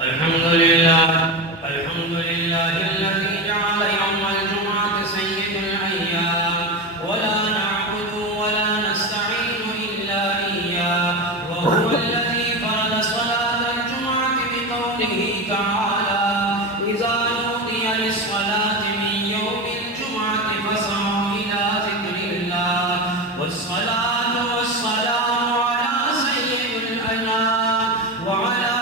الحمد لله الحمد لله الذي جعل يوم الجمعة سيد الأيام، ولا نعبد ولا نستعين إلا إياه، وهو الذي فرض صلاة الجمعة بقوله تعالى: إذا نودي للصلاة من يوم الجمعة فاسعوا إلى ذكر الله. والصلاة والسلام على سيد الأنام وعلى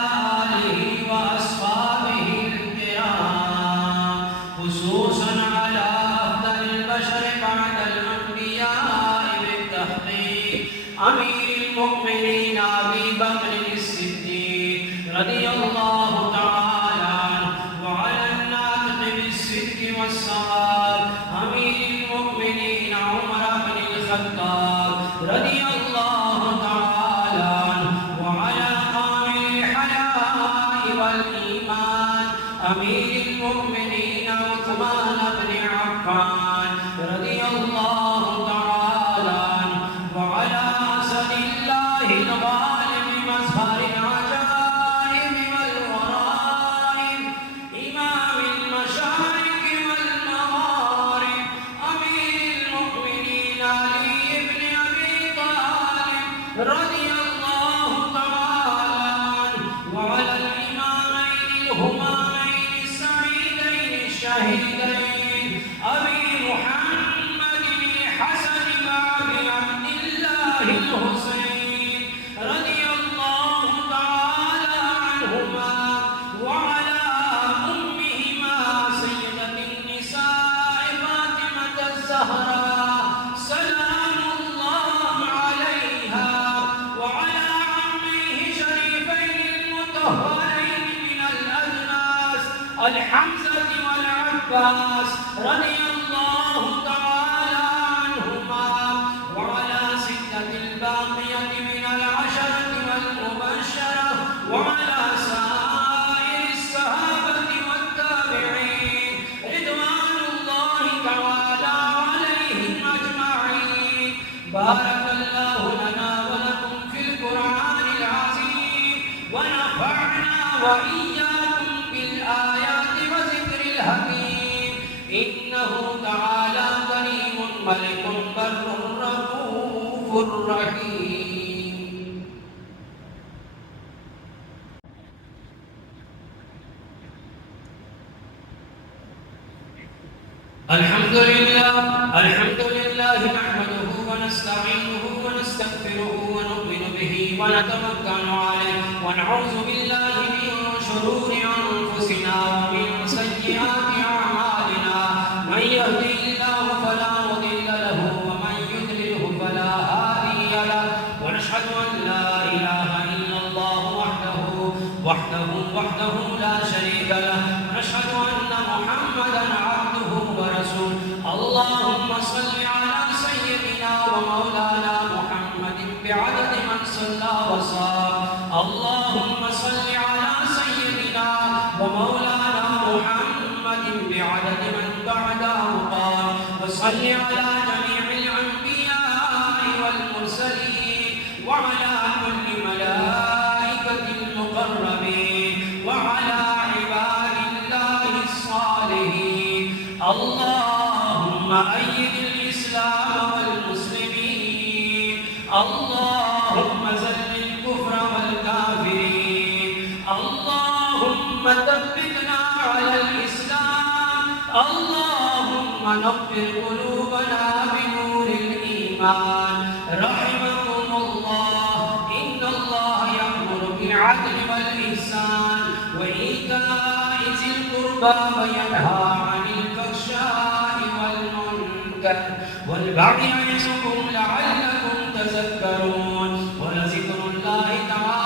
آله وأصحابه الكرام، خصوصا على أفضل البشر بعد الأنبياء بالتحقيق أمير المؤمنين أبي بكر الصديق رضي الله تعالى عنه، وعلى الناطق بالصدق والصواب أمير المؤمنين عمر بن الخطاب رضي الله تعالى عنه، وعلى قامل الحياء والإيمان أمير المؤمنين عثمان بن عفان رضي الله تعالى عنه، وعلى أسد الله الغالب مظهر العجائب والغرائب إمام المشارق والمغارب أمير المؤمنين علي بن أبي طالب رضي الله تعالى عنه، وعلى الإمامين الهمامين السعيدين الشهيدين أبي محمد الحسن وأبي عبد الله الحسين رضي الله تعالى عنهما، وعلى أمهما سيدة النساء فاطمة الزهراء سلام الله عليها، وعلى عميه شريفين المطهرين من الأجناس الحمزة والعباس رضي الله تعالى عنهما، وعلى ستة الباقية من العشرة والمبشرة، وعلى سائر الصحابة والتابعين رضوان الله تعالى عليهم أجمعين. بارك الله لنا ولكم في القرآن العظيم، ونفعنا وإياكم بالآيات وذكر الحكيم، إنه تعالى كريم ملك بر رؤوف رحيم. الحمد لله نحمده ونستعينه ونستغفره ونؤمن به ونتوكل عليه، ونعوذ بالله من شرور أنفسنا ومن سيئات أعمالنا، من يهده الله فلا مضل له ومن يضلله فلا هادي له، ونشهد أن لا إله إلا الله وحده لا شريك له، ونشهد أن محمدا عبده ورسوله. اللهم صل على سيدنا ومولانا محمد بعدد من صلى وصام. اللهم صل على سيدنا ومولانا محمد بعدد من بعده قام، وصل على جميع الأنبياء والمرسلين وعلى كل ملائكة المقربين وعلى عباد الله الصالحين. اللهم أيد الإسلام والمسلمين، اللهم ذل الكفر والكافرين، اللهم ثبتنا على الإسلام، اللهم نقر قلوبنا بنور الإيمان. رحمكم الله، إن الله يأمر بالعدل والإحسان وإيتاء ذي القربى وينهى عن الفحشاء والمنكر والبغي يعظكم لعلكم تذكرون. ولذكر الله تعالى